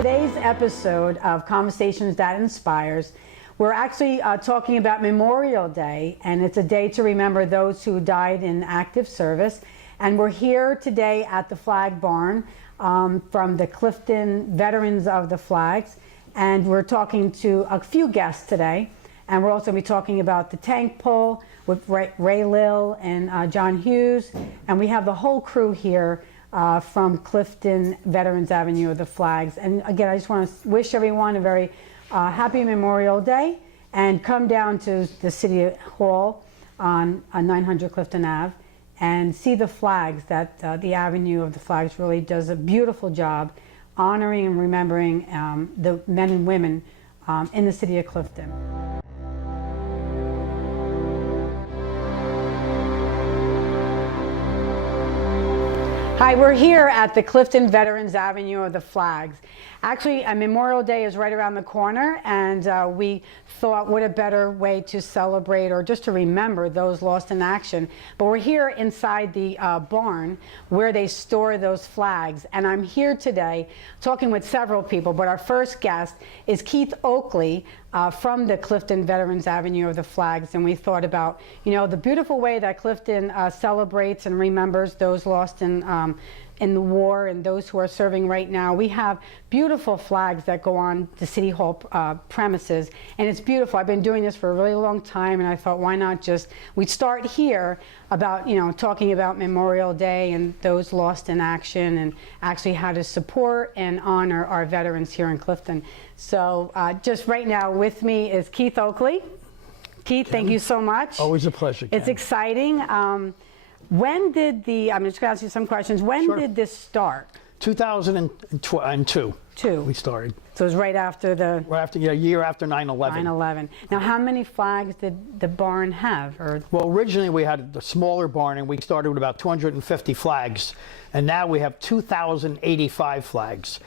today's episode of Conversations That Inspires, we're actually talking about Memorial Day, and it's a day to remember those who died in active service. And we're here today at the Flag Barn from the Clifton Veterans of the Flags, and we're talking to a few guests today. And we're also going to be talking about the tank pull with Ray Lill and John Hughes, and we have the whole crew here from Clifton Veterans Avenue of the Flags. And again, I just want to wish everyone a very happy Memorial Day, and come down to the City Hall on 900 Clifton Ave and see the flags. That the Avenue of the Flags really does a beautiful job honoring and remembering the men and women in the city of Clifton. Hi, we're here at the Clifton Veterans Avenue of the Flags. Actually, Memorial Day is right around the corner, and we thought what a better way to celebrate or just to remember those lost in action. But we're here inside the barn where they store those flags, and I'm here today talking with several people, but our first guest is Keith Oakley from the Clifton Veterans Avenue of the Flags, and we thought about, you know, the beautiful way that Clifton celebrates and remembers those lost in the war and those who are serving right now. We have beautiful flags that go on the City Hall premises, and it's beautiful. I've been doing this for a really long time, and I thought, why not just, we'd start here about, you know, talking about Memorial Day and those lost in action, and actually how to support and honor our veterans here in Clifton. So just right now with me is Keith Oakley. Keith, Ken, thank you so much. Always a pleasure, Ken. It's exciting. When did I'm just going to ask you some questions. When Sure. did this start? 2002. We started. So it was right after the... Right after, yeah, a year after 9/11. 9/11. Now, how many flags did the barn have? Or Well, originally we had a smaller barn, and we started with about 250 flags, and now we have 2,085 flags.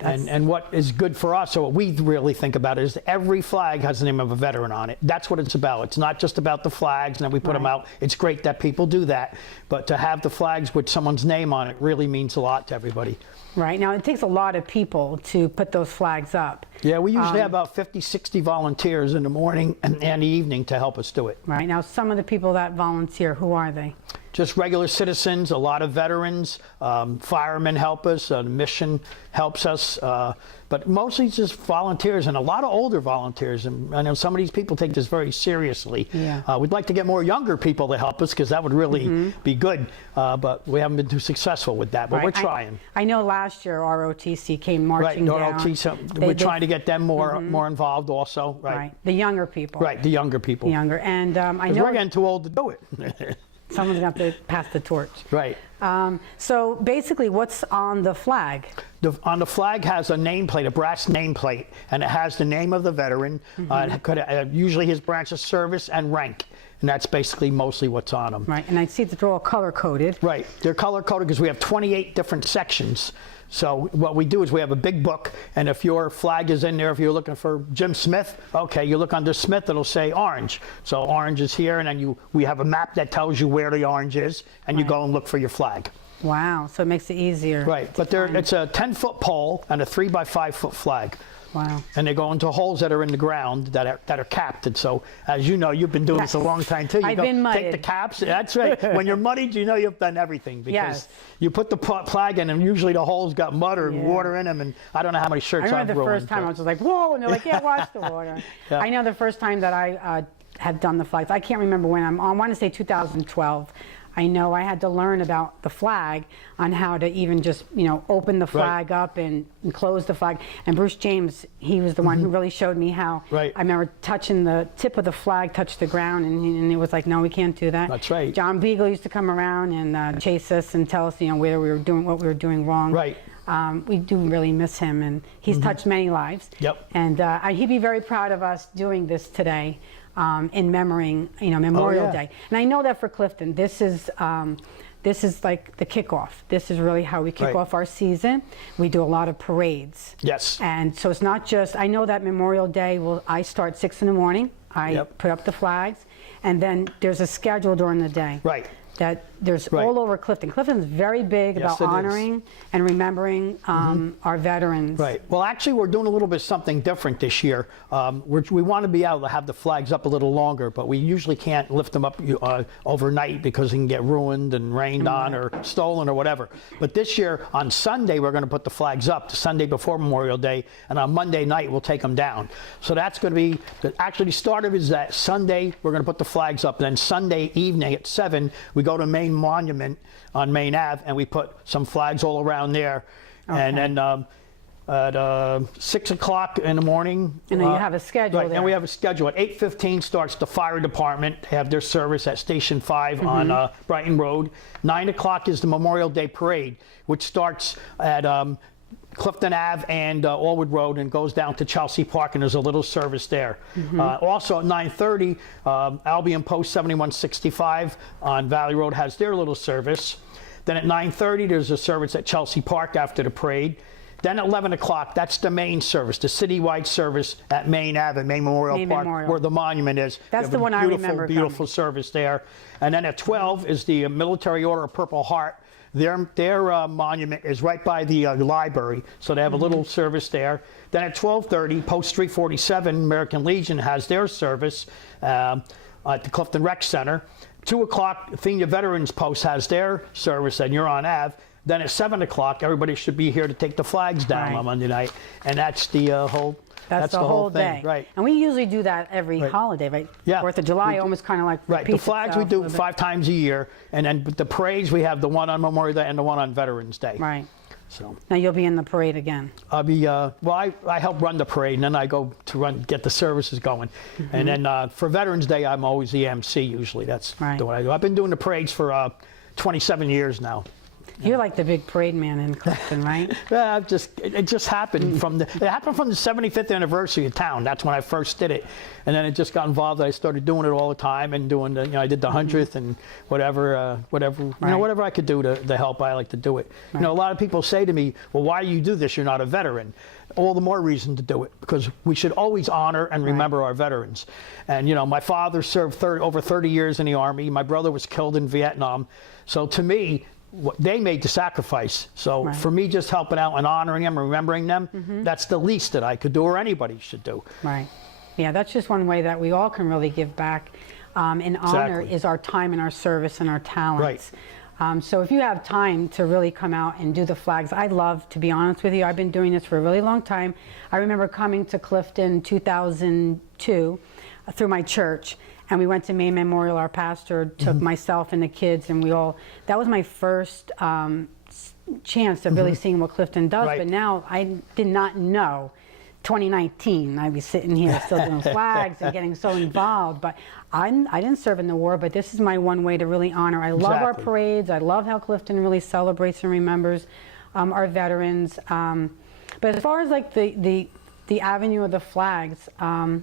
And what is good for us, or what we really think about, is every flag has the name of a veteran on it. That's what it's about. It's not just about the flags and then we put them out. It's great that people do that, but to have the flags with someone's name on it really means a lot to everybody. Right. Now, it takes a lot of people to put those flags up. Yeah, we usually have about 50, 60 volunteers in the morning and the evening to help us do it. Right. Now, some of the people that volunteer, who are they? Just regular citizens, a lot of veterans, firemen help us, the mission helps us, but mostly just volunteers, and a lot of older volunteers. And I know some of these people take this very seriously. Yeah. We'd like to get more younger people to help us, because that would really be good, but we haven't been too successful with that, but we're trying. I know last year ROTC came marching down. ROTC, we're trying to get them more involved also. Right. The younger people. Right, the younger people. The younger, and I know we're getting too old to do it. Someone's got to pass the torch. Right. So basically, what's on the flag? On the flag has a nameplate, a brass nameplate, and it has the name of the veteran, usually his branch of service and rank. And that's basically mostly what's on them. Right, and I see that they're all color-coded. Right, they're color-coded because we have 28 different sections. So what we do is we have a big book, and if your flag is in there, if you're looking for Jim Smith, okay, you look under Smith, it'll say orange. So orange is here, and then we have a map that tells you where the orange is, and you go and look for your flag. Wow, so it makes it easier. Right, but it's a 10-foot pole and a 3-by-5-foot flag. Wow. And they go into holes that are in the ground that are capped. And so, as you know, you've been doing this a long time too. I've been mudded. Take the caps. That's right. When you're muddied, you know you've done everything, because you put the flag in, and usually the holes got mud or water in them. And I don't know how many shirts I've ruined. I remember the first time I was just like, whoa, and they're like, yeah, watch the water. I know the first time that I have done the flags, I can't remember when I want to say 2012. I know I had to learn about the flag, on how to even just, you know, open the flag up and close the flag. And Bruce James, he was the one who really showed me how. I remember touching the tip of the flag, touch the ground, and it was like, no, we can't do that. That's right. John Beagle used to come around and chase us and tell us, you know, whether we were doing what we were doing wrong. We do really miss him, and he's touched many lives. And he'd be very proud of us doing this today. In memorying, you know, Memorial Day. And I know that for Clifton, this is like the kickoff. This is really how we kick off our season. We do a lot of parades. And so it's not just, I know that Memorial Day, I start 6 in the morning. I put up the flags, and then there's a schedule during the day. that there's Right. all over Clifton. Clifton's very big Yes, about it is. honoring and remembering our veterans. Right. Well, actually, we're doing a little bit something different this year. We want to be able to have the flags up a little longer, but we usually can't lift them up overnight because they can get ruined and rained on or stolen or whatever. But this year, on Sunday, we're going to put the flags up, the Sunday before Memorial Day, and on Monday night, we'll take them down. So that's going to be, actually, the start of it is that Sunday, we're going to put the flags up, and then Sunday evening at 7, we go to Main Monument on Main Ave, and we put some flags all around there. Okay. And then at 6 o'clock in the morning. And then you have a schedule Right, there. and we have a schedule. At 8:15 starts the fire department. They have their service at Station 5 on Brighton Road. 9 o'clock is the Memorial Day Parade, which starts at Clifton Ave and Allwood Road and goes down to Chelsea Park, and there's a little service there. Also at 9:30, Albion Post 7165 on Valley Road has their little service. Then at 9:30, there's a service at Chelsea Park after the parade. Then at 11 o'clock, that's the main service, the citywide service at Main Ave, Main Memorial Park, where the monument is. That's We have the a one I remember beautiful service there. And then at 12 is the Military Order of Purple Heart. Their monument is right by the library, so they have a little service there. Then at 12:30, Post 347, American Legion has their service at the Clifton Rec Center. 2 o'clock, Athenia Veterans Post has their service at Huron Ave. Then at 7 o'clock, everybody should be here to take the flags down on Monday night, and that's the whole. That's the whole thing, day. right? And we usually do that every holiday, right? Yeah. 4th of July almost kind of like Right, the repeats flags we itself a do little bit. 5 times a year, and then the parades, we have the one on Memorial Day and the one on Veterans Day. Right. So Now you'll be in the parade again. I'll be, well, I help run the parade, and then I go to get the services going. And then for Veterans Day, I'm always the MC usually. That's Right. what I do. I've been doing the parades for 27 years now. You're like the big parade man in Clifton, right? Yeah, it just happened from it happened from the 75th anniversary of town. That's when I first did it, and then it just got involved. I started doing it all the time and doing the, I did the 100th and whatever, whatever I could do to help. I like to do it. Right. A lot of people say to me, "Well, why do you do this? You're not a veteran." All the more reason to do it, because we should always honor and remember our veterans. And my father served over 30 years in the Army. My brother was killed in Vietnam. So to me, they made the sacrifice. So for me, just helping out and honoring them, remembering them, that's the least that I could do, or anybody should do. Right. Yeah, that's just one way that we all can really give back in honor is our time and our service and our talents. Right. So if you have time to really come out and do the flags, I'd love, to be honest with you, I've been doing this for a really long time. I remember coming to Clifton 2002 through my church, and we went to Main Memorial. Our pastor took myself and the kids, and that was my first chance of really seeing what Clifton does. Right. But now I did not know. 2019, I'd be sitting here still doing flags and getting so involved. But I didn't serve in the war, but this is my one way to really honor. I love our parades. I love how Clifton really celebrates and remembers our veterans. But as far as like the avenue of the flags,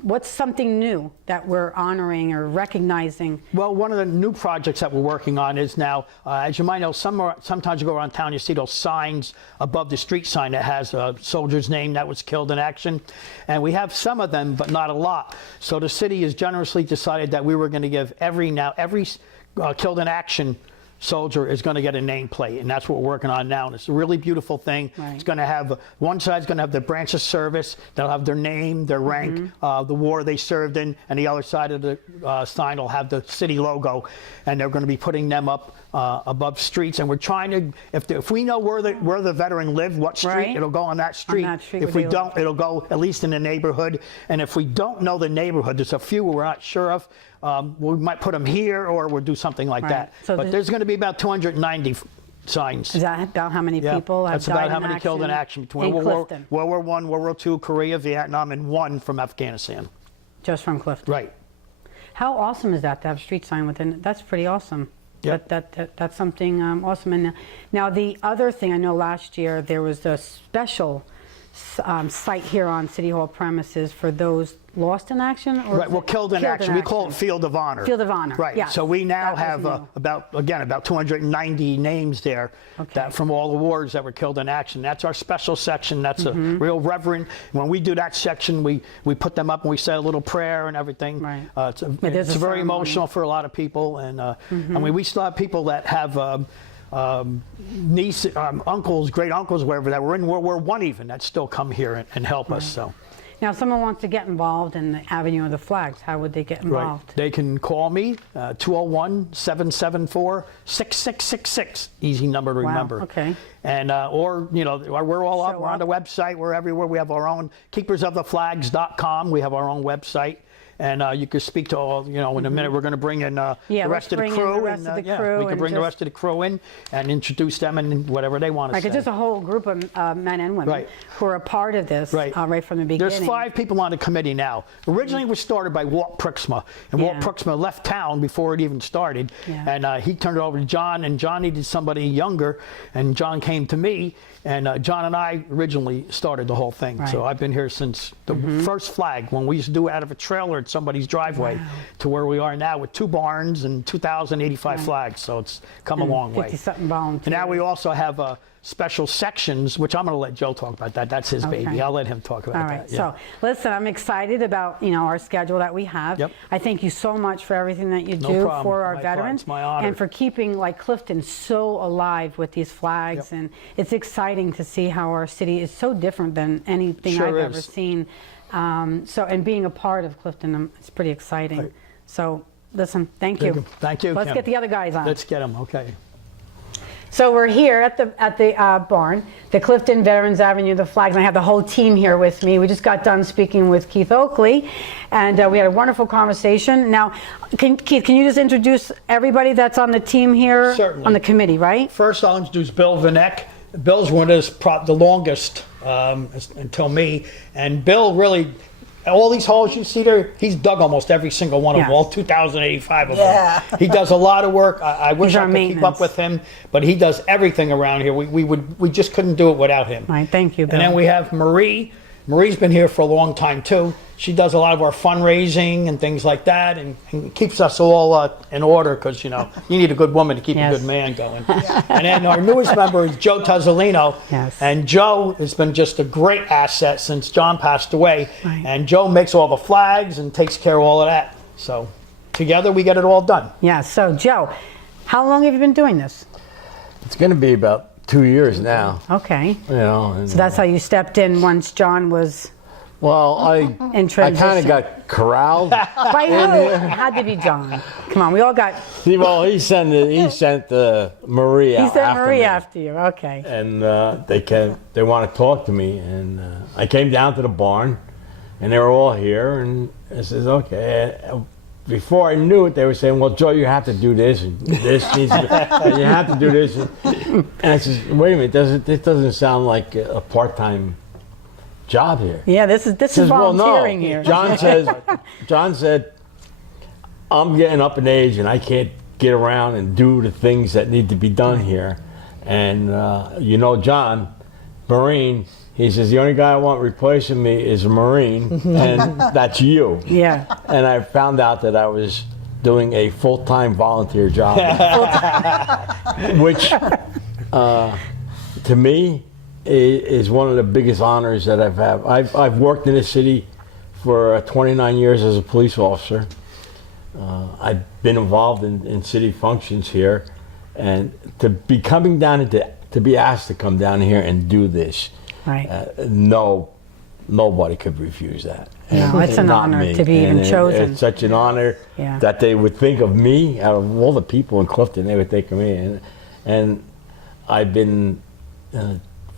what's something new that we're honoring or recognizing? Well, one of the new projects that we're working on is now, as you might know, sometimes you go around town, you see those signs above the street sign that has a soldier's name that was killed in action. And we have some of them, but not a lot. So the city has generously decided that we were going to give every killed in action soldier is going to get a nameplate, and that's what we're working on now. And it's a really beautiful thing. Right. It's going to have, one side's going to have the branch of service. They'll have their name, their rank, the war they served in, and the other side of the sign will have the city logo. And they're going to be putting them up above streets. And we're trying to, if we know where the veteran lived, what street, it'll go on that street. If we don't, it'll go at least in the neighborhood. And if we don't know the neighborhood, there's a few we're not sure of, we might put them here, or we'll do something like that. So but there's going to be about 290 signs. Is that about how many people have that's died about how many killed in action between World War I, World War II, Korea, Vietnam, and 1 from Afghanistan. Just from Clifton. Right. How awesome is that to have a street sign within it? That's pretty awesome. Yep. That's something awesome. And now the other thing, I know last year there was a special site here on City Hall premises for those lost in action? Or Right, well, killed in action. We call it Field of Honor. Field of Honor. Right. Yes. So we now That was have new. about 290 names there that from all the wars that were killed in action. That's our special section. That's a real reverent. When we do that section, we put them up and we say a little prayer and everything. Right. It's very ceremony. emotional for a lot of people, and I mean, we still have people that have niece, uncles, great uncles, whatever, that were in World War I even, that still come here and help us. So. Now, if someone wants to get involved in the Avenue of the Flags, how would they get involved? Right. They can call me, 201-774-6666. Easy number to remember. Okay. And, or, you know, we're all up. We're on the website. We're everywhere. We have our own keepersoftheflags.com. We have our own website. And you can speak to all, you know, in a minute we're going to bring in the rest of the crew. We can bring the rest of the crew in and introduce them and whatever they want to say. Like, it's just a whole group of men and women who are a part of this right from the beginning. There's 5 people on the committee now. Originally it was started by Walt Prixma, and Walt Prixma left town before it even started, and he turned it over to John, and John needed somebody younger, and John came to me, and John and I originally started the whole thing. So I've been here since the first flag, when we used to do it out of a trailer at somebody's driveway, to where we are now with 2 barns and 2,085 flags. So it's come a long way. 50-something volunteers. And now we also have special sections, which I'm going to let Joe talk about that. That's his baby. I'll let him talk about that. All right. So listen, I'm excited about, you know, our schedule that we have. I thank you so much for everything that you do for our veterans. It's my honor. And for keeping like Clifton so alive with these flags. And it's exciting to see how our city is so different than anything I've ever seen. And being a part of Clifton, it's pretty exciting. So listen, thank you. Thank you. Let's get the other guys on. Let's get them. Okay. So we're here at the barn, the Clifton Veterans Avenue of the Flags, and I have the whole team here with me. We just got done speaking with Keith Oakley, and we had a wonderful conversation. Now, Keith, can you just introduce everybody that's on the team here? Certainly. On the committee, right? First, I'll introduce Bill Van Eck. Bill's one of us the longest until me, and Bill really, all these holes you see there, he's dug almost every single one of them, all 2,085 of them. He does a lot of work. I wish I could keep up with him, but he does everything around here. We just couldn't do it without him. Right, thank you, Bill. And then we have Marie. Marie's been here for a long time too. She does a lot of our fundraising and things like that, and keeps us all in order, because you know you need a good woman to keep a good man going. And then our newest member is Joe Tazzolino, and Joe has been just a great asset since John passed away. And Joe makes all the flags and takes care of all of that. So together we get it all done. Yeah. So Joe, how long have you been doing this? It's going to be about 2 years now. Okay. You know. And, so that's how you stepped in once John was. Well, I kind of got corralled. By who? It had to be John. Come on, we all got. Well, he sent Marie out. He sent Marie after you. Okay. And they want to talk to me, and I came down to the barn, and they were all here, and I says, okay. Before I knew it, they were saying, well, Joe, you have to do this and this. And you have to do this. And I says, wait a minute, this doesn't sound like a part-time job here. Yeah, this is volunteering here. John said, I'm getting up in age and I can't get around and do the things that need to be done here. And you know, John, Marine, he says, the only guy I want replacing me is a Marine, and that's you. Yeah. And I found out that I was doing a full-time volunteer job, which to me is one of the biggest honors that I've had. I've worked in this city for 29 years as a police officer. I've been involved in city functions here, and to be coming down to be asked to come down here and do this, nobody could refuse that. No, it's an honor to be even chosen. It's such an honor that they would think of me. Out of all the people in Clifton, they would think of me, and I've been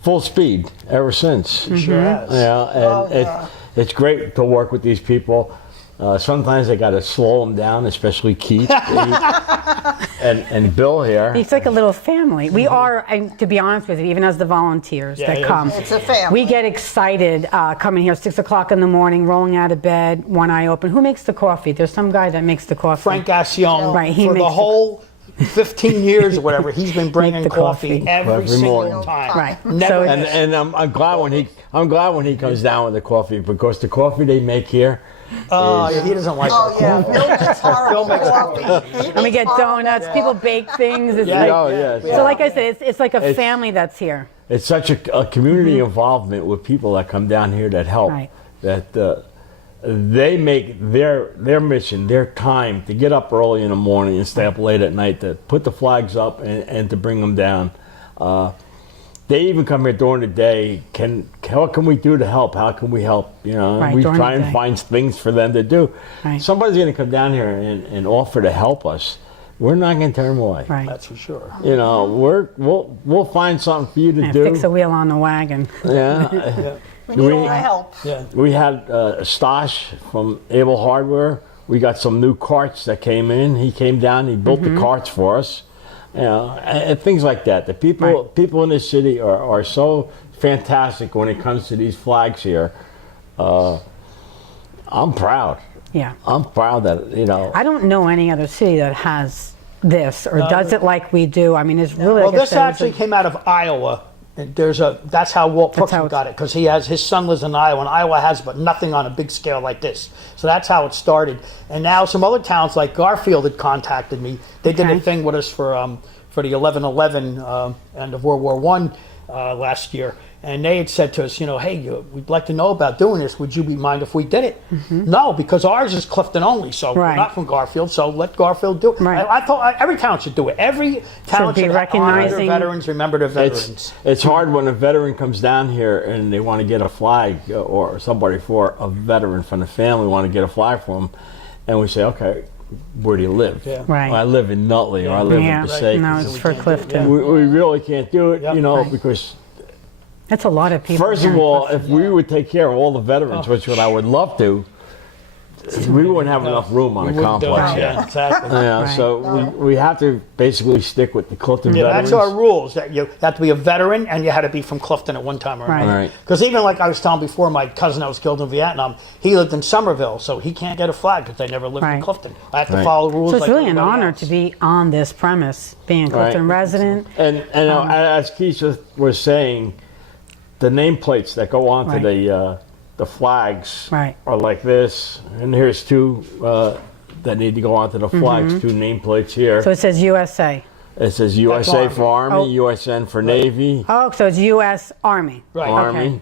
full speed ever since. Sure has. Yeah, and it's great to work with these people. Sometimes I got to slow them down, especially Keith and Bill here. It's like a little family. We are, to be honest with you, even as the volunteers that come. It's a family. We get excited coming here 6 o'clock in the morning, rolling out of bed, one eye open. Who makes the coffee? There's some guy that makes the coffee. Frank Castellano. Right, he for makes the whole 15 years or whatever, he's been bringing the coffee every single morning. time. Right. Never. So And I'm glad when he comes down with the coffee, because the coffee they make here Oh, yeah, he doesn't like our Oh, yeah, coffee. Bill makes horrible Bill makes coffee. And we get donuts. People bake things. It's like, Oh, yes. So like I said, it's like a It's- family that's here. It's such a community involvement with people that come down here that help. Right. That they make their mission, their time to get up early in the morning and stay up late at night to put the flags up and to bring them down. They even come here during the day. What can we do to help? How can we help? You know, Right, we during try the and day. find things for them to do. Right. Somebody's going to come down here and offer to help us. We're not going to turn them away. Right. That's for sure. You know, we'll find something for you to And do. fix a wheel on the wagon. Yeah. We need all the help. Yeah. We had Stosh from Able Hardware. We got some new carts that came in. He came down. He built the carts for us. You know, and things like that. The people in this city are so fantastic when it comes to these flags here. I'm proud. Yeah. I'm proud that, you know. I don't know any other city that has this or does it like we do. I mean, it's really. Well, like I this said, it's actually came out of Iowa. And that's how Walt That's how Prookson it's- got it, because his son lives in Iowa, and Iowa has but nothing on a big scale like this. So that's how it started. And now some other towns like Garfield had contacted me. They did Okay. a thing with us for the 11/11 end of World War I last year. And they had said to us, you know, hey, we'd like to know about doing this. Would you be mind if we did it? No, because ours is Clifton only, so we're Right. not from Garfield, so let Garfield do it. Right. I thought every town should do it. Every town be should honor their recognizing- veterans, remember their veterans. It's hard when a veteran comes down here and they want to get a flag, or somebody for a veteran from the family want to get a flag for them, and we say, okay, where do you live? Yeah. Right. Well, I live in Nutley, or I live Yeah. in Passaic. No, it's for Clifton. We really can't do it, Yep. you know, Right. because That's a lot of people. first here of in all, Clifton. if we would take care of all the veterans, which what I would love to, we wouldn't have enough room on We the wouldn't do it. complex Yeah, yet. exactly. Yeah, Right. so we have to basically stick with the Clifton Yeah, veterans. that's our rules. That you have to be a veteran and you had to be from Clifton at one time or Right. another. Right. Because even like I was telling before, my cousin that was killed in Vietnam, he lived in Somerville, so he can't get a flag because they never lived in Right. Clifton. I have to Right. follow the rules. So it's like really an everybody honor else. to be on this premise, being a Clifton resident. And as Keisha was saying, the nameplates that go onto Right. the flags Right. are like this, and here's two that need to go onto the flags. Two nameplates here. So it says USA. It says USA Army. for Army, Oh. USN for Navy, Oh, so it's U.S. Army. Right. Army,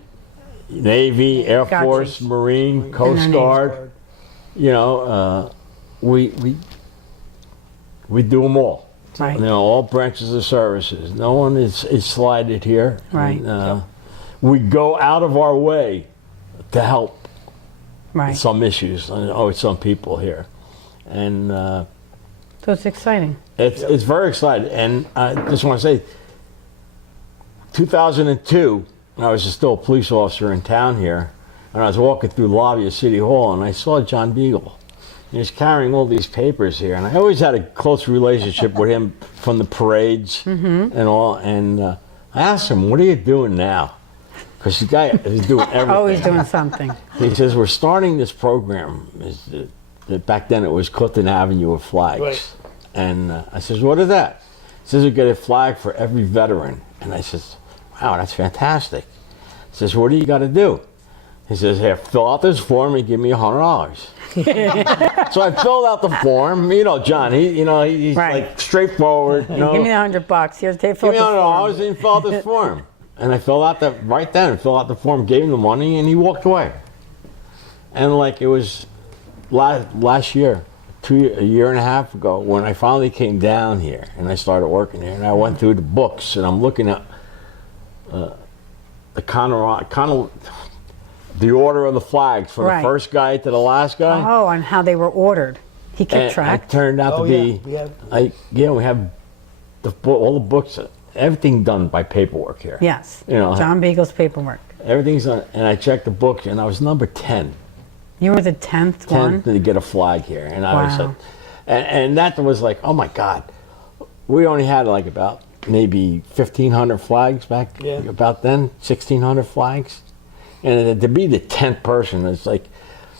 Navy, Air Gotcha. Force, Marine, And Coast then Guard. You know, we do them all. Right. You know, all branches of services. No one is slighted here. Right. And, we go out of our way to help Right. some issues with some people here, and So it's exciting. it's very exciting. And I just want to say, 2002, I was still a police officer in town here, and I was walking through the lobby of City Hall, and I saw John Beagle. He was carrying all these papers here, and I always had a close relationship with him from the parades and all. And I asked him, "What are you doing now?" Because the guy is doing everything. Always doing something. He says, we're starting this program. Back then it was Clifton Avenue of Flags. Right. And I says, what is that? He says, we get a flag for every veteran. And I says, wow, that's fantastic. He says, what do you got to do? He says, here, fill out this form and give me $100. So I filled out the form. You know, John, he's Right. like straightforward. You know, Give me $100. Here's Dave. give me $100 and fill out this form. And I filled out the form, gave him the money, and he walked away. And like it was last year, a year and a half ago, when I finally came down here and I started working here, and I went through the books, and I'm looking at the order of the flags from Right. the first guy to the last guy. Oh, and how they were ordered. He kept And track. it turned out Oh, to be, yeah. we have all the books, everything done by paperwork here. Yes. You know, John Beagle's paperwork. everything's done, and I checked the books, and I was number 10. You were the 10th one. 10th to get a flag here, and I was Wow. like, and that was like, oh my God, we only had like about maybe 1,500 flags back about then, 1,600 flags, and to be the 10th person, it's like,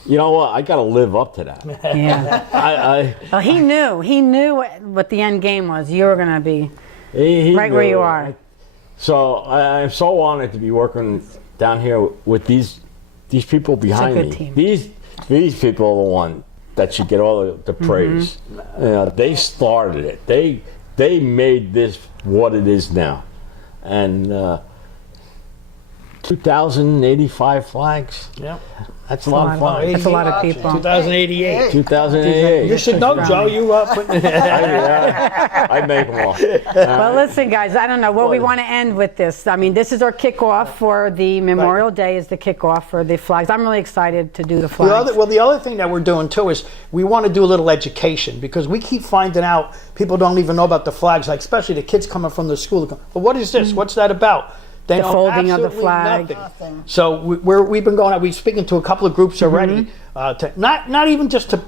you know what, I got to live up to that. Yeah. Well, he knew what the end game was. You were going to be He right where knew you it. are. So I'm so honored to be working down here with these people behind good me. team. these people are the one that should get all the praise. They started it. They made this what it is now. And 2,085 flags. Yeah. That's a lot of fun. That's a lot of people. 2088. 2088. You should know, Joe. You putting I make them all. Well, listen, guys, I don't know what we want to end with this. I mean, this is our kickoff for the Memorial Day is the kickoff for the flags. I'm really excited to do the flags. The other thing that we're doing too is we want to do a little education, because we keep finding out people don't even know about the flags, like especially the kids coming from the school. Well, what is this? What's that about? They The know folding of the absolutely flag. nothing. So we've been going out. We've speaking to a couple of groups already. To not even just to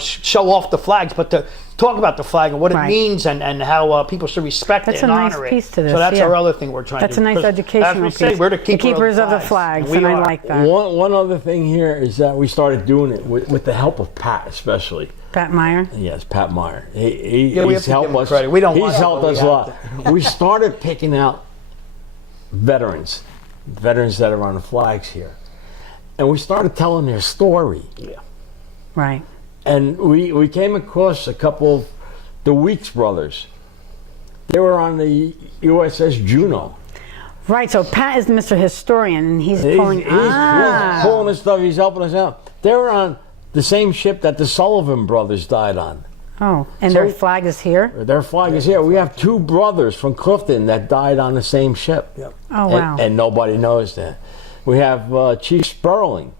show off the flags, but to talk about the flag and what it means and how people should respect it and honor it. That's a nice piece to this. So that's our other thing we're trying to do. That's a nice educational piece. We're the keepers of the flags, and I like that. One other thing here is that we started doing it with the help of Pat, especially. Pat Meyer? Yes, Pat Meyer. We have He's to helped give him us. credit. We don't He's want to, helped but us we a have lot. We started picking out veterans that are on the flags here, and we started telling their story. Yeah. Right. And we came across a couple of the Weeks brothers. They were on the USS Juno. Right, so Pat is Mr. Historian, and he's pulling... He's pulling this stuff. He's helping us out. They were on the same ship that the Sullivan brothers died on. Oh, and their flag is here? Their flag is here. We have two brothers from Clifton that died on the same ship. Yep. Oh, wow. And nobody knows that. We have Chief Sperling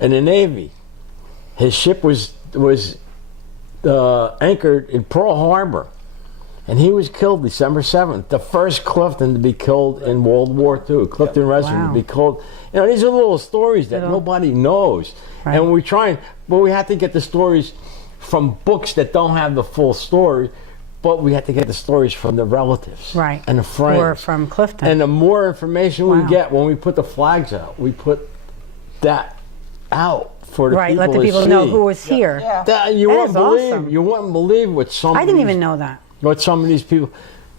in the Navy. His ship was anchored in Pearl Harbor, and he was killed December 7th, the first Clifton to be killed in World War II. Clifton resident to be killed. These are little stories that nobody knows. Right. And we're trying, but we have to get the stories from books that don't have the full story, but we have to get the stories from the relatives and the friends. Or from Clifton. And the more information we get when we put the flags out, we put that out for the people let the people to know see. who was here. Yeah. You wouldn't believe what some I didn't even know that. What some of these people,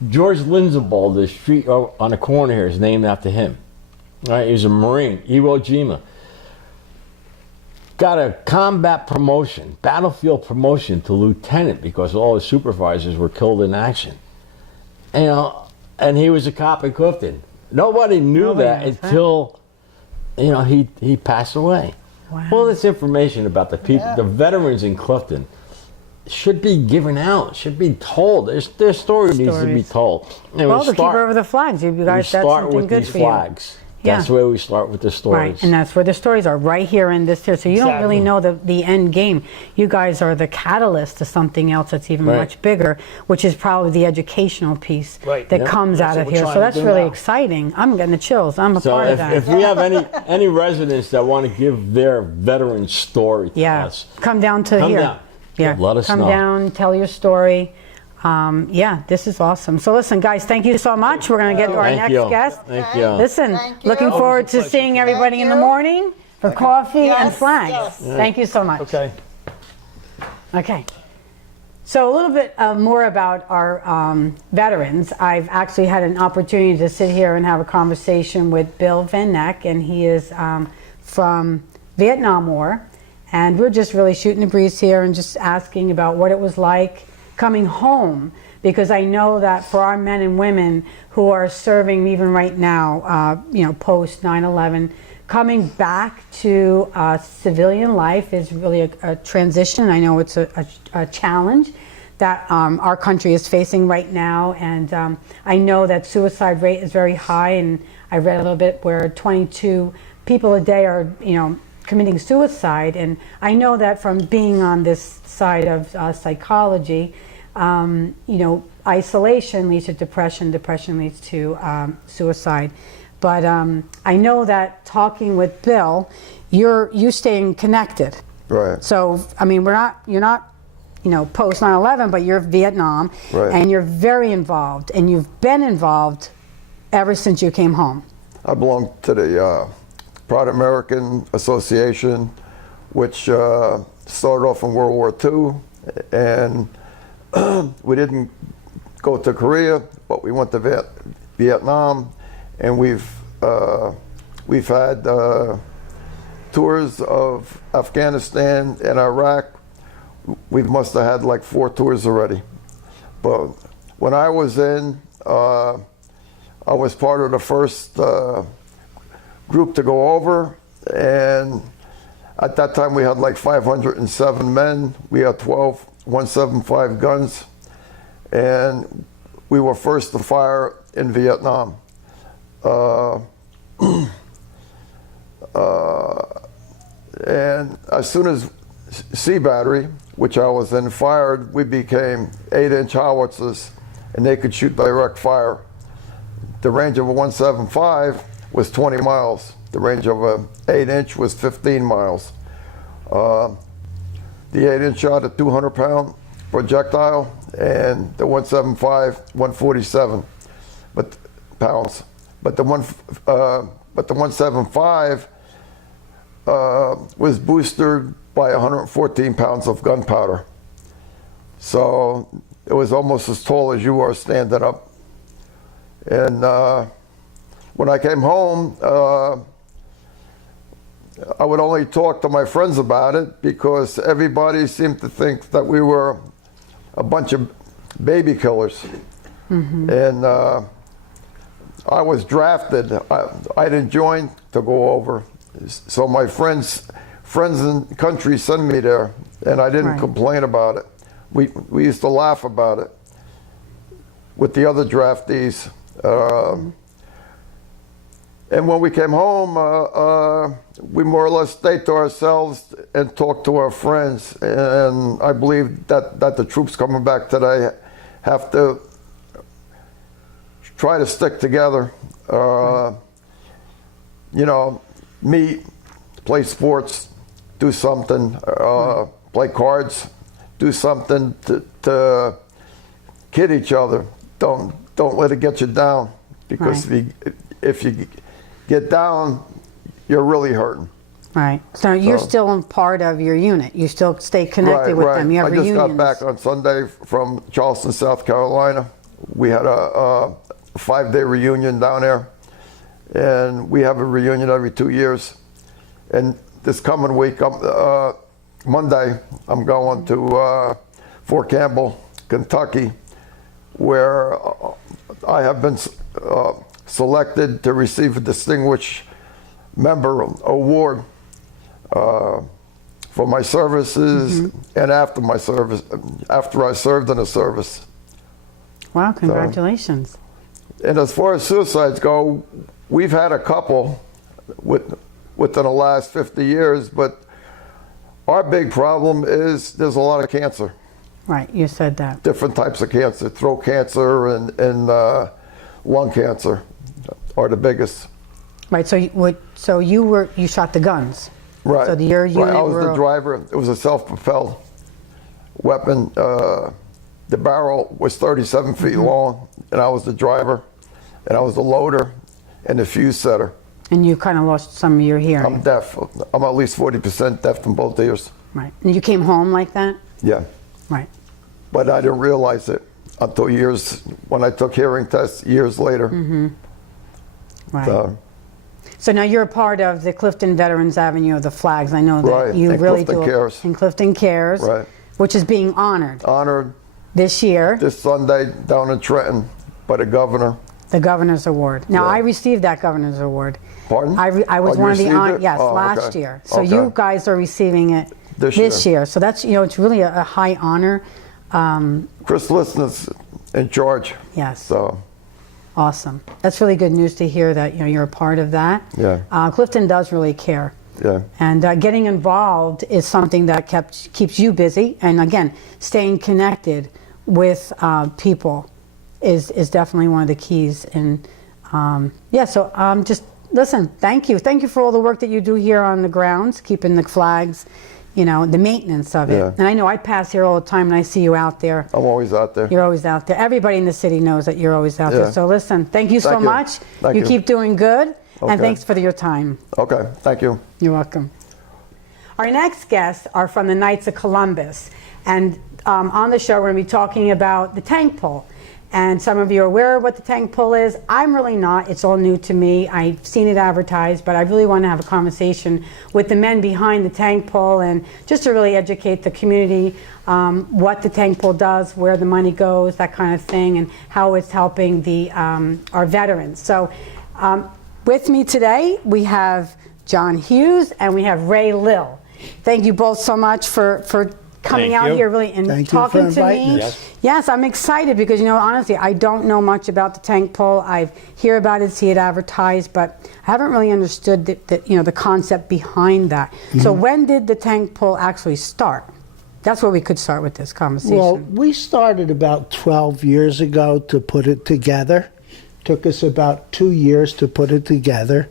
George Lindsaball, the street on the corner here is named after him. Right, he was a Marine, Iwo Jima. Got a combat promotion, battlefield promotion to lieutenant because all his supervisors were killed in action. And he was a cop in Clifton. Nobody knew that until he passed away. Wow. All this information about the people, the veterans in Clifton, should be given out, should be told. Their story needs to be told. And the keeper of the flags, you guys, that's something good for you. Flags. That's where we start with the stories. Right, and that's where the stories are, right here in this here. So you don't really know the end game. You guys are the catalyst to something else that's even much bigger, which is probably the educational piece that comes out of here. So that's really exciting. I'm getting the chills. I'm a part of that. If we have any residents that want to give their veteran story to us, come down to here. Down. Yeah, let us know. Come down, tell your story. This is awesome. So listen, guys, thank you so much. We're going to get to our next guest. Thank you. Listen, looking forward to seeing everybody in the morning for coffee and flags. Yes. Thank you so much. Okay. So a little bit more about our veterans. I've actually had an opportunity to sit here and have a conversation with Bill Van Eck, and he is from Vietnam War. And we're just really shooting the breeze here and just asking about what it was like coming home, because I know that for our men and women who are serving even right now, post 9/11, coming back to civilian life is really a transition. I know it's a challenge that our country is facing right now, and I know that suicide rate is very high, and I read a little bit where 22 people a day are, committing suicide. And I know that from being on this side of psychology, isolation leads to depression, depression leads to suicide. But I know that talking with Bill, you're staying connected. Right. So, I mean, you're not post 9/11, but you're Vietnam, and you're very involved, and you've been involved ever since you came home. I belong to the Proud American Association, which started off in World War II, and we didn't go to Korea, but we went to Vietnam, and we've had tours of Afghanistan and Iraq, we must have had like 4 tours already. But when I was in, I was part of the first group to go over, and at that time we had like 507 men. We had 12 175 guns, and we were first to fire in Vietnam. And as soon as C Battery, which I was in, fired, we became 8-inch howitzers, and they could shoot direct fire. The range of a 175 was 20 miles. The range of a 8-inch was 15 miles. The 8-inch shot a 200-pound projectile, and the 175, 147 pounds. But the 175 was boosted by 114 pounds of gunpowder. So it was almost as tall as you are standing up. And when I came home, I would only talk to my friends about it because everybody seemed to think that we were a bunch of baby killers. Mm-hmm. And I was drafted. I didn't join to go over. So my friends in the country sent me there, and I didn't complain about it. We used to laugh about it with the other draftees. And when we came home, we more or less stayed to ourselves and talked to our friends. And I believe that the troops coming back today have to try to stick together. You know, meet, play sports, do something, play cards, do something to kid each other. Don't let it get you down, because if you get down, you're really hurting. Right. So you're still a part of your unit. You still stay connected with them. You have reunions. I just got back on Sunday from Charleston, South Carolina. We had a 5-day reunion down there, and we have a reunion every 2 years. And this coming week, Monday, I'm going to Fort Campbell, Kentucky, where I have been selected to receive a Distinguished Member Award for my services and after my service, after I served in the service. Wow, congratulations. And as far as suicides go, we've had a couple within the last 50 years, but our big problem is there's a lot of cancer. Right, you said that. Different types of cancer, throat cancer and lung cancer are the biggest. Right, so you shot the guns. Right. So your unit I was the driver. It was a self-propelled weapon. The barrel was 37 feet long, and I was the driver, and I was the loader and the fuse setter. And you kind of lost some of your hearing. I'm deaf. I'm at least 40% deaf in both ears. Right. And you came home like that? Yeah. Right. But I didn't realize it until when I took hearing tests years later. Mm-hmm. Right. So now you're a part of the Clifton Veterans Avenue of the Flags. I know that you and really Clifton do. Cares. And Clifton Cares. Right. Which is being honored. Honored. This year. This Sunday down in Trenton by the governor. The Governor's Award. Now, Yeah. I received that Governor's Award. Pardon? I was one of the honored. yes, last year. So you guys are receiving it this year. So that's, it's really a high honor. Chris Listen's in charge. Yes. So. Awesome. That's really good news to hear that you're a part of that. Yeah. Clifton does really care. Yeah. And getting involved is something that keeps you busy. And again, staying connected with people is definitely one of the keys. And so just listen, thank you. Thank you for all the work that you do here on the grounds, keeping the flags, the maintenance of it. Yeah. And I know I pass here all the time and I see you out there. I'm always out there. You're always out there. Everybody in the city knows that you're always out Yeah. there. So listen, thank you so much. Thank you. Keep doing good. Okay. And thanks for your time. Okay, thank you. You're welcome. Our next guests are from the Knights of Columbus. And on the show, we're going to be talking about the tank pull. And some of you are aware of what the tank pull is. I'm really not. It's all new to me. I've seen it advertised, but I really want to have a conversation with the men behind the tank pull and just to really educate the community what the tank pull does, where the money goes, that kind of thing, and how it's helping the our veterans. So with me today, we have John Hughes and we have Ray Lill. Thank you both so much for coming out here really and talking to me. Yes, I'm excited because, honestly, I don't know much about the tank pull. I hear about it, see it advertised, but I haven't really understood the concept behind that. So when did the tank pull actually start? That's where we could start with this conversation. Well, we started about 12 years ago to put it together. Took us about 2 years to put it together.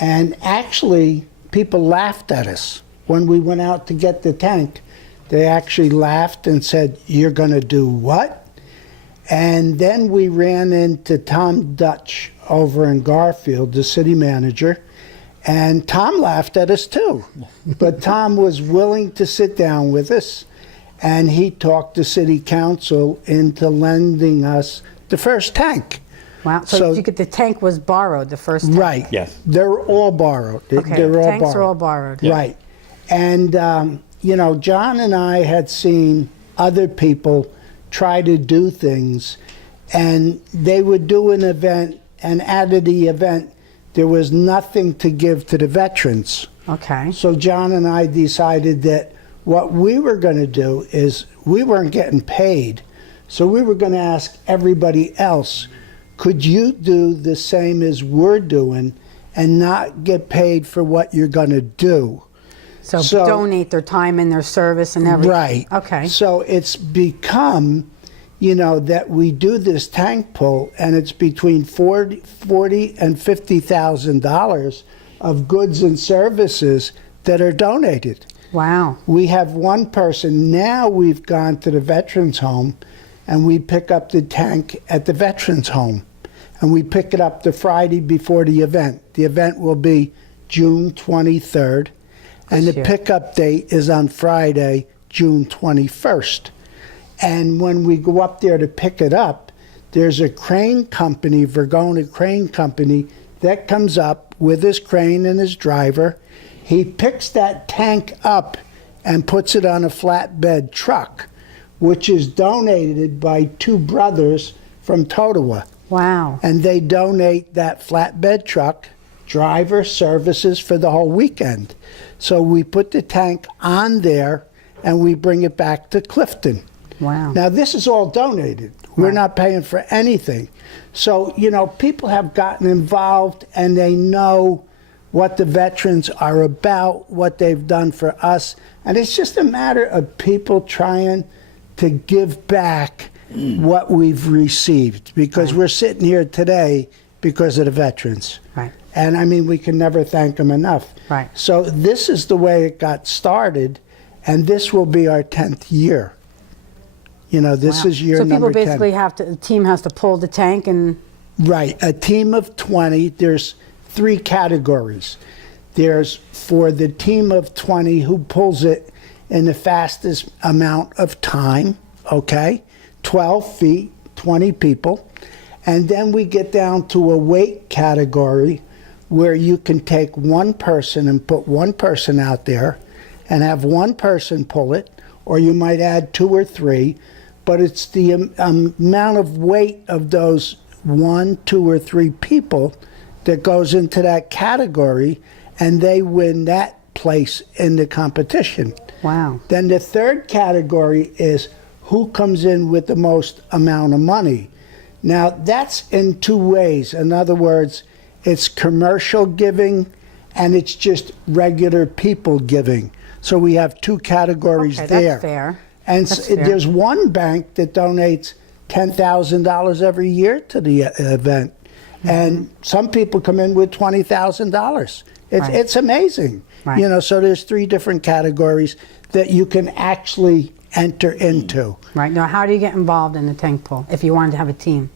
And actually, people laughed at us when we went out to get the tank. They actually laughed and said, "You're going to do what?" And then we ran into Tom Dutch over in Garfield, the city manager, and Tom laughed at us too. But Tom was willing to sit down with us, and he talked the city council into lending us the first tank. Wow, so the tank was borrowed, the first tank. Right. Yes. They're all borrowed. Okay, They're all tanks borrowed. are all borrowed. Right. And, John and I had seen other people try to do things, and they would do an event, and out of the event, there was nothing to give to the veterans. Okay. So John and I decided that what we were going to do is we weren't getting paid, so we were going to ask everybody else, could you do the same as we're doing and not get paid for what you're going to do? So donate their time and their service and everything. Right. Okay. So it's become, that we do this tank pull, and it's between $40 and $50,000 of goods and services that are donated. Wow. We have one person. Now we've gone to the veterans home, and we pick up the tank at the veterans home, and we pick it up the Friday before the event. The event will be June 23rd. And the pickup date is on Friday, June 21st. And when we go up there to pick it up, there's a crane company, Vergona Crane Company, that comes up with his crane and his driver. He picks that tank up and puts it on a flatbed truck, which is donated by two brothers from Totowa. Wow. And they donate that flatbed truck, driver, services for the whole weekend. So we put the tank on there and we bring it back to Clifton. Wow. Now this is all donated. We're not paying for anything. So, people have gotten involved and they know what the veterans are about, what they've done for us. And it's just a matter of people trying to give back what we've received, because we're sitting here today because of the veterans. Right. And we can never thank them enough. Right. So this is the way it got started, and this will be our 10th year. This is year number 10. So people basically the team has to pull the tank and... Right. A team of 20, there's 3 categories. There's for the team of 20 who pulls it in the fastest amount of time, okay? 12 feet, 20 people. And then we get down to a weight category where you can take one person and put one person out there and have one person pull it, or you might add 2 or 3, but it's the amount of weight of those 1, 2, or 3 people that goes into that category, and they win that place in the competition. Wow. Then the third category is who comes in with the most amount of money. Now, that's in 2 ways. In other words, it's commercial giving and it's just regular people giving. So we have 2 categories there. That's fair. And there's one bank that donates $10,000 every year to the event. And some people come in with $20,000. It's amazing. Right. So there's 3 different categories that you can actually enter into. Right. Now, how do you get involved in the tank pull if you wanted to have a team?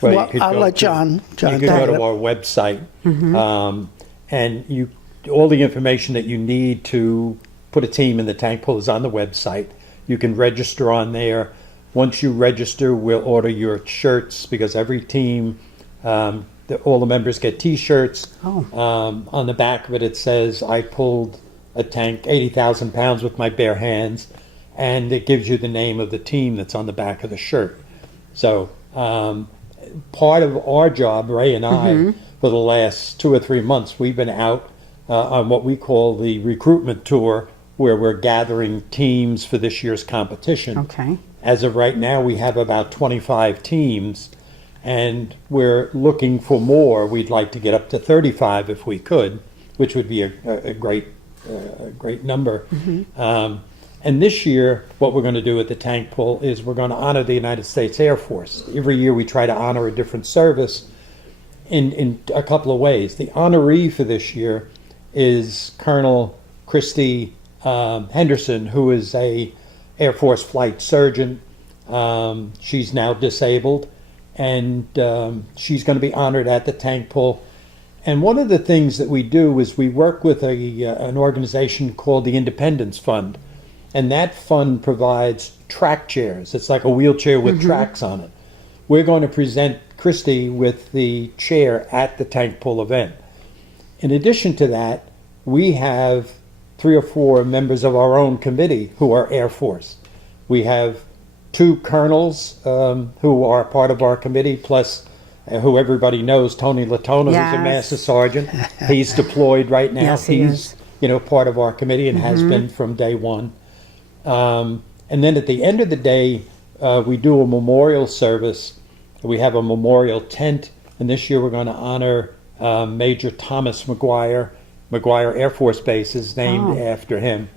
Well, I'll let John You can go to our website, and all the information that you need to put a team in the tank pull is on the website. You can register on there. Once you register, we'll order your shirts because every team, all the members get T-shirts. On the back of it, it says, "I pulled a tank 80,000 pounds with my bare hands," and it gives you the name of the team that's on the back of the shirt. So part of our job, Ray and I, for the last 2 or 3 months, we've been out on what we call the recruitment tour, where we're gathering teams for this year's competition. Okay. As of right now, we have about 25 teams, and we're looking for more. We'd like to get up to 35 if we could, which would be a great number. And this year, what we're going to do at the tank pull is we're going to honor the United States Air Force. Every year we try to honor a different service in a couple of ways. The honoree for this year is Colonel Christy Henderson, who is a Air Force flight surgeon. She's now disabled, and she's going to be honored at the tank pull. And one of the things that we do is we work with an organization called the Independence Fund, and that fund provides track chairs. It's like a wheelchair with tracks on it. We're going to present Christy with the chair at the tank pull event. In addition to that, we have 3 or 4 members of our own committee who are Air Force. We have 2 colonels who are part of our committee, plus who everybody knows, Tony Latona, who's a Yes. master sergeant. He's deployed right now. Yes, he He's part of our committee and has been from day one. And then at the end of the day, we do a memorial service. We have a memorial tent, and this year we're going to honor Major Thomas McGuire. McGuire Air Force Base is named after him.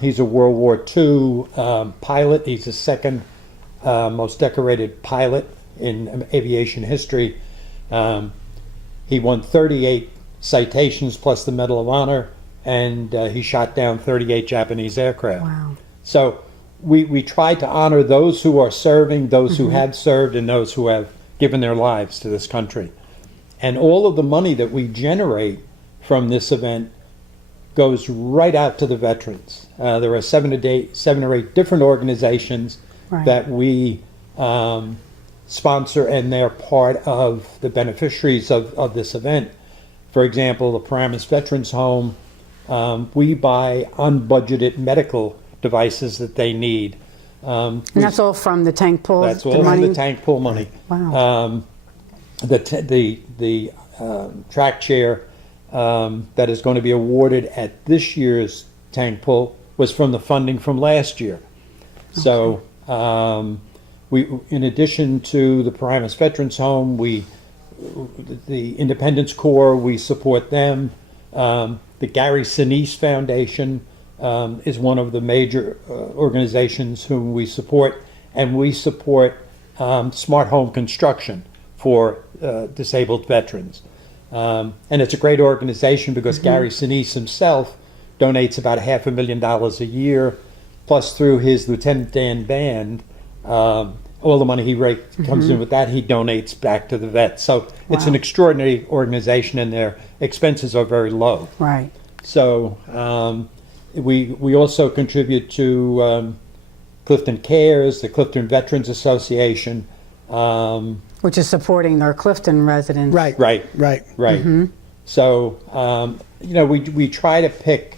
He's a World War II pilot. He's the second most decorated pilot in aviation history. He won 38 citations plus the Medal of Honor, and he shot down 38 Japanese aircraft. Wow. So we try to honor those who are serving, those who have served, and those who have given their lives to this country. And all of the money that we generate from this event goes right out to the veterans. There are 7 or 8 different organizations Right. that we sponsor, and they're part of the beneficiaries of this event. For example, the Paramus Veterans Home, we buy unbudgeted medical devices that they need. And that's all from the tank pull? That's the all money? from the tank pull money. Wow. The track chair that is going to be awarded at this year's tank pull was from the funding from last year. So we, in addition to the Paramus Veterans Home, the Independence Corps, we support them. The Gary Sinise Foundation is one of the major organizations whom we support, and we support smart home construction for disabled veterans. And it's a great organization because Gary Sinise himself donates about $500,000 a year, plus through his Lieutenant Dan band, all the money he comes in with that, he donates back to the vets. So it's an extraordinary organization, and their expenses are very low. Right. So we also contribute to Clifton Cares, the Clifton Veterans Association. Which is supporting their Clifton residents. Right. Right. Right. Right. So, we try to pick,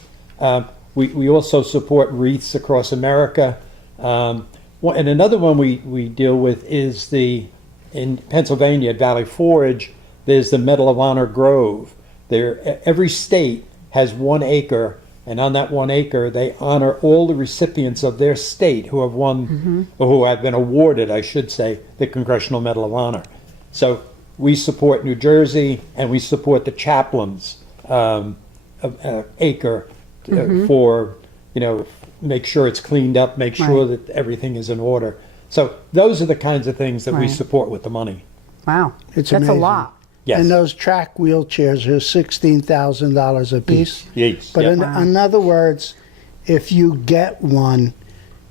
we also support wreaths across America. And another one we deal with is in Pennsylvania at Valley Forge, there's the Medal of Honor Grove. Every state has 1 acre, and on that 1 acre, they honor all the recipients of their state who have won, or who have been awarded, I should say, the Congressional Medal of Honor. So we support New Jersey, and we support the chaplains acre for, make sure it's cleaned up, make sure that everything is in order. So those are the kinds of things that we Right. support with the money. Wow. It's That's amazing. a lot. Yes. And those track wheelchairs are $16,000 a piece. Yes. But Yep. in other words, if you get one,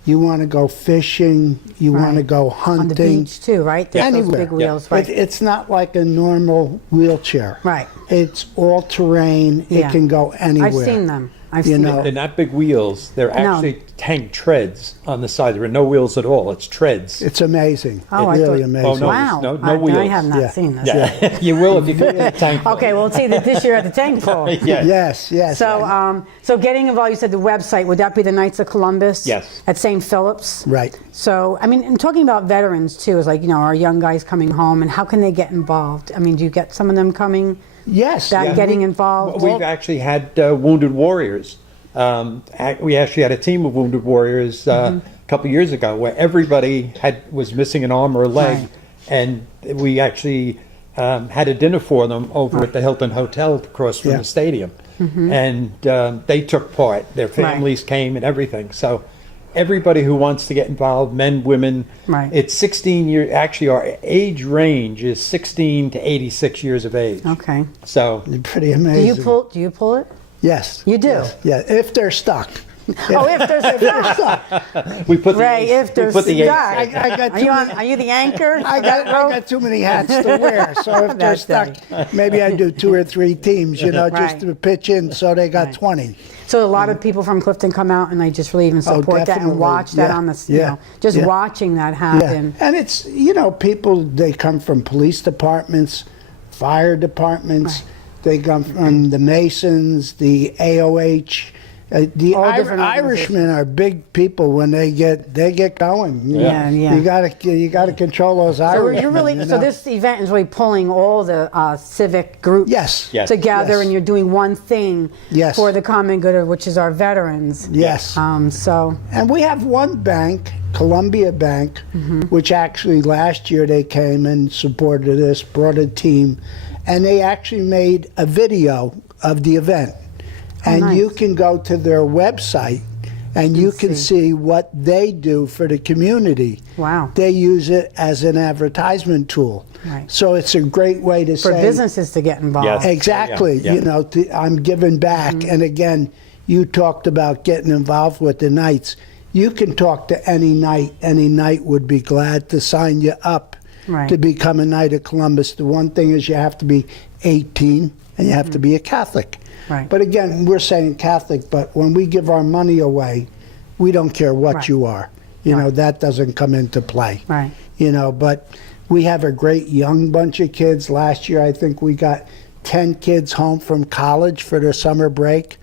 you want to go fishing, you want to Right. go On hunting. the beach too, right? There's those Anywhere. big wheels, right? It's not like a normal wheelchair. Right. It's all terrain. It Yeah. can go anywhere. I've seen them. I've You seen know. it. They're not big wheels. They're actually tank treads on the side. There are no wheels at all. It's treads. It's amazing. Oh, I really thought- amazing. Oh, no. Wow. no I wheels. have not Yeah. seen this. Yeah, you will if you get the tank. Okay, well, let's see that this year at the tank full. Yeah. Yes, yes. So getting involved, you said the website, would that be the Knights of Columbus? Yes. At St. Philip's? Right. So, I mean, and talking about veterans too, is like, our young guys coming home and how can they get involved? I mean, do you get some of them coming, Yes. getting involved? We've actually had wounded warriors. We actually had a team of wounded warriors a couple years ago where everybody was missing an arm or a leg, Right. and we actually had a dinner for them over at the Hilton Hotel across from Yeah. the stadium, and they took part. Their families came and everything. So everybody who wants to get involved, men, women, Right. it's 16 years. Actually, our age range is 16 to 86 years of age. Okay. So Pretty Do amazing. you pull it? Yes. You do? Yes. Yeah, if they're stuck. Oh, if there's a we put the Ray, if we there's put the stuck. ace- I got Are too you, many, are you the anchor? I got too many hats to wear. So if they're That stuck, day. maybe I do 2 or 3 teams, just Right. to pitch in so they got Right. 20. So a lot of people from Clifton come out and they just really even support that and definitely. watch that Yeah. on the, Yeah. just Yeah. watching that Yeah. happen. And it's, people, they come from police departments, fire departments, they come from the Masons, the AOH. The All different Irishmen are big people when they get going. Yeah, yeah. You got to control those So Irishmen. you're really, you so know? this event is really pulling all the civic groups Yes. Yes. together, Yes. and you're doing one thing Yes. for the common good, which is our veterans. Yes. So And we have one bank, Columbia Bank, which actually last year they came and supported us, brought a team, and they actually made a video of the event. And nice. you can go to their website and you can see what they do for the community. Wow. They use it as an advertisement tool. Right. So it's a great way to for say businesses to get involved. Yes. exactly, Yeah, yeah. I'm giving back. And again, you talked about getting involved with the Knights. You can talk to any Knight. Any Knight would be glad to sign you up Right. to become a Knight of Columbus. The one thing is you have to be 18 and you have to be a Catholic. Right. But again, we're saying Catholic, but when we give our money away, we don't care what Right. you are. That doesn't come into play. Right. But we have a great young bunch of kids. Last year, I think we got 10 kids home from college for their summer break.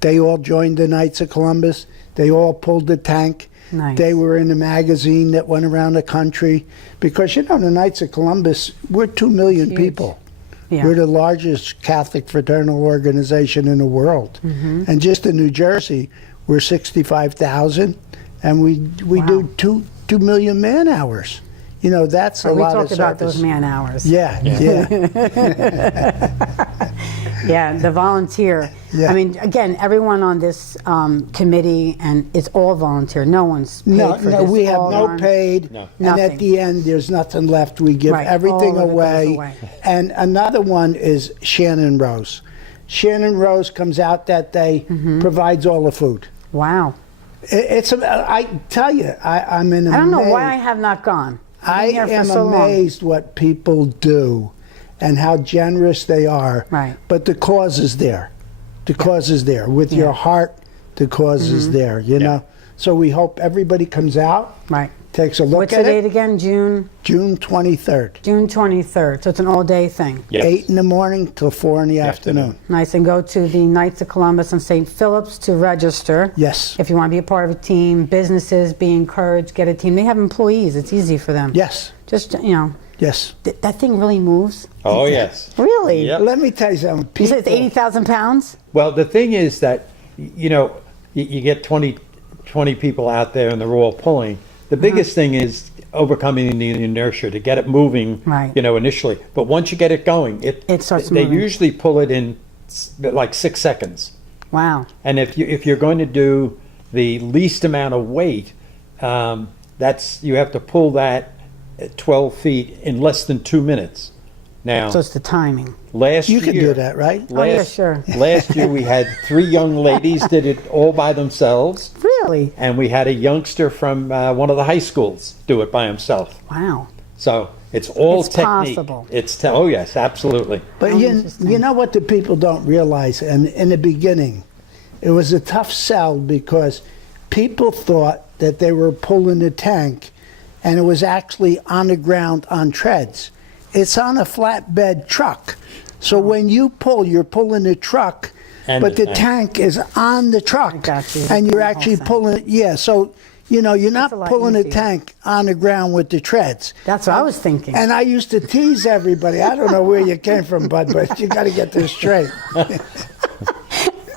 They all joined the Knights of Columbus. They all pulled the tank. Nice. They were in a magazine that went around the country. Because, the Knights of Columbus, we're 2 million Huge. people. Yeah. We're the largest Catholic fraternal organization in the world. Mm-hmm. And just in New Jersey, we're 65,000, and we Wow. do 2 million man hours. That's a we lot of talked about service. those man hours. Yeah. Yeah, the volunteer. Yeah. I mean, again, everyone on this committee, and it's all volunteer. No one's paid No, for no, this. we have All no on- paid, No. and Nothing. at the end, there's nothing left. We give Right, everything all of it goes away. away. And another one is Shannon Rose. Shannon Rose comes out that day, Mm-hmm. provides all the food. Wow. I tell you, I'm in. I don't know why I have not gone. I've been I here for am so long. amazed what people do and how generous they are. Right. But the cause is there. The cause is there. With your heart, the cause is Mm-hmm. there, know? So we hope everybody comes out, Right. takes a look What's the at date it. again? June June 23rd, June 23rd. So it's an all-day thing. Yes. 8 in the morning till 4 in the afternoon. Nice. And go to the Knights of Columbus and St. Philip's to register. Yes. If you want to be a part of a team, businesses, be encouraged, get a team. They have employees. It's easy for them. Yes. Just, Yes. that thing really moves. Oh, yes. Really? Yep. Let me tell you something. You said it's People- 80,000 pounds? Well, the thing is that, you get 20 people out there and they're all pulling. The biggest thing is overcoming the inertia to get it moving, Right. Initially. But once you get it going, It starts they moving. usually pull it in like 6 seconds. Wow. And if you're going to do the least amount of weight, you have to pull that at 12 feet in less than 2 minutes. Now, So it's the timing. last You year, can do that, right? Oh, yeah, sure. Last year we had 3 young ladies did it all by themselves, Really? and we had a youngster from one of the high schools do it by himself. Wow. So it's all It's technique. possible. Oh yes, absolutely. But Oh, you interesting. know what the people don't realize, and in the beginning, It was a tough sell because people thought that they were pulling a tank, and it was actually on the ground on treads. It's on a flatbed truck. So when you pull, you're pulling the truck, And but the the tank is on the truck. I got you. And you're The whole actually thing. pulling it. Yeah, so, you're not a lot pulling a easier. tank on the ground with the treads. That's what I was thinking. And I used to tease everybody. I don't know where you came from, bud, but you got to get this straight.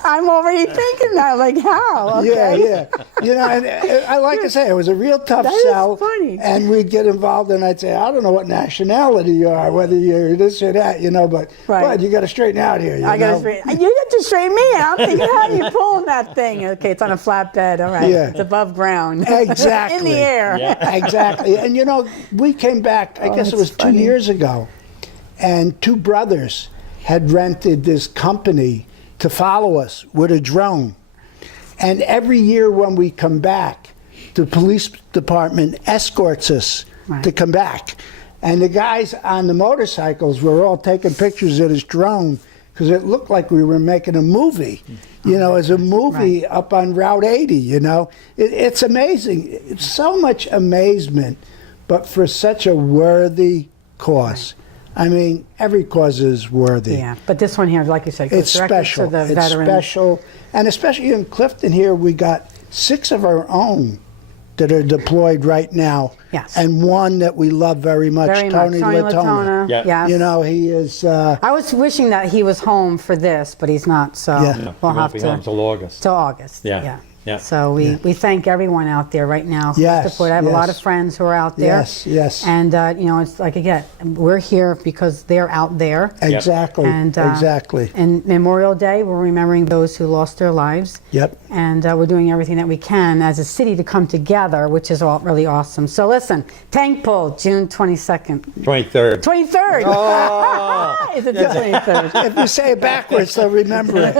I'm already thinking that, like, how? Okay. Yeah. And like I say, it was a real tough That is sell. funny. And we'd get involved, and I'd say, I don't know what nationality you are, whether you're this or that, but Right. bud, you got to straighten out here. I got to straighten. You got to straighten me out. I'm thinking, how are you pulling that thing? Okay, it's on a flatbed. All right. Yeah. It's above ground. Exactly. In the air. Exactly. And we came back, I guess it that's was funny. 2 years ago, and two brothers had rented this company to follow us with a drone. And every year when we come back, the police department escorts us Right. to come back. And the guys on the motorcycles were all taking pictures of this drone because it looked like we were making a movie. As a movie up on Route 80, It's amazing. It's so much amazement, but for such a worthy cause. I mean, every cause is worthy. Yeah, but this one here, like you said, goes It's directly special. to the It's veterans. special. And especially in Clifton here, we got 6 of our own that are deployed right now. Yes. And one that we love very much, Very Tony much. Tony Latona. Yeah. Yes. He is... I was wishing that he was home for this, but he's not. So Yeah. No, we'll we have won't be to home till August. till August. Yeah. Yeah. So we thank everyone out there right now who's Yes, deployed. I have a lot of yes. friends who are out there. Yes. And it's like, again, we're here because they're out there. Exactly. And exactly. And Memorial Day, we're remembering those who lost their lives. Yep. And we're doing everything that we can as a city to come together, which is all really awesome. So listen, tank pull, June 22nd. 23rd. 23rd. Oh. Is it the 23rd? If you say it backwards, they'll remember it.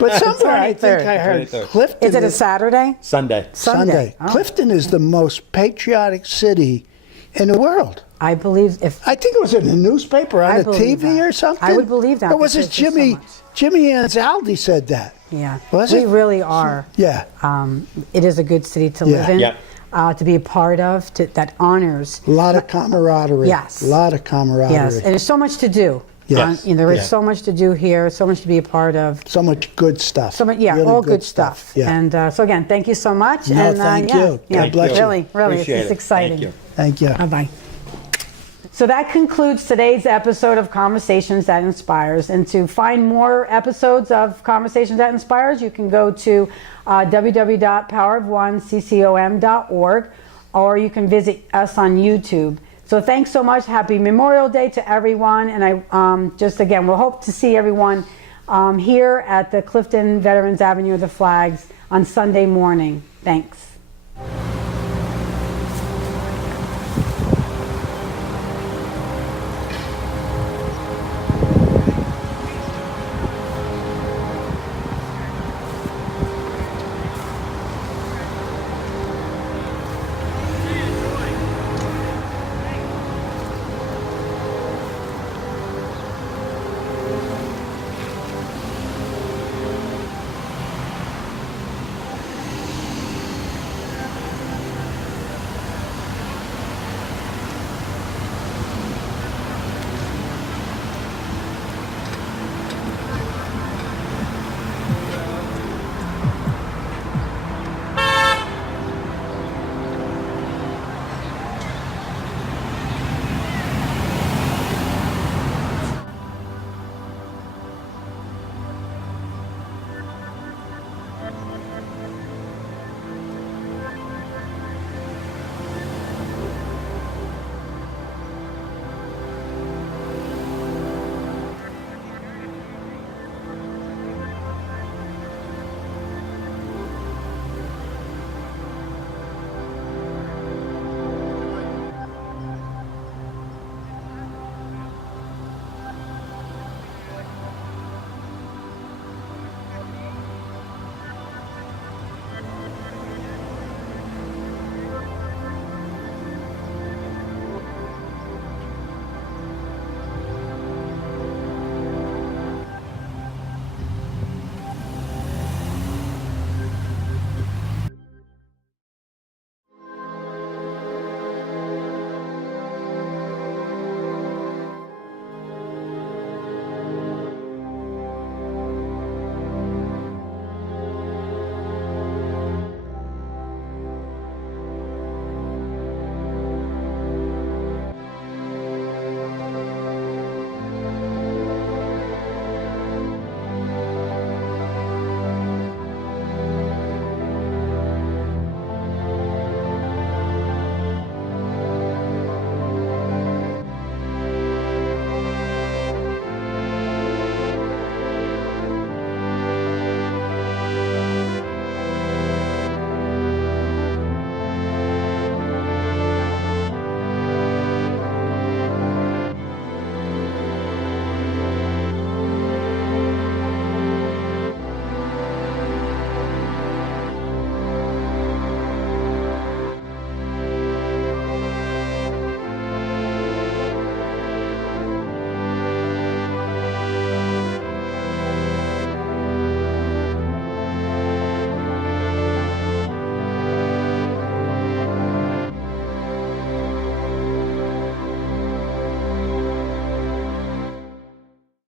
But somewhere I think I heard 23rd. Clifton Is it a Saturday? Sunday. Sunday. Oh. Clifton is the most patriotic city in the world. I believe if I think it was in the newspaper, on I the believe TV that. or something. I would believe that Or was it because there's so Jimmy? much. Jimmy Anzaldi said that. yeah, Was we it? really are. Yeah. It is a good city to Yeah. live in, Yep. to be a part of, that honors. A lot of camaraderie. Yes. A lot of camaraderie. Yes, and there's so much to do. Yes. There is Yeah. so much to do here, so much to be a part of. So much good stuff. So much, yeah, Really all good stuff. Yeah. And so again, thank you so much. No, and, thank yeah, you. Yeah, God bless you. really, Appreciate it's it. exciting. Thank you. Thank you. Bye bye. So that concludes today's episode of Conversations That Inspires. And to find more episodes of Conversations That Inspires, you can go to www.powerof1ccom.org, or you can visit us on YouTube. So thanks so much. Happy Memorial Day to everyone. And I we'll hope to see everyone here at the Clifton Veterans Avenue of the Flags on Sunday morning. Thanks.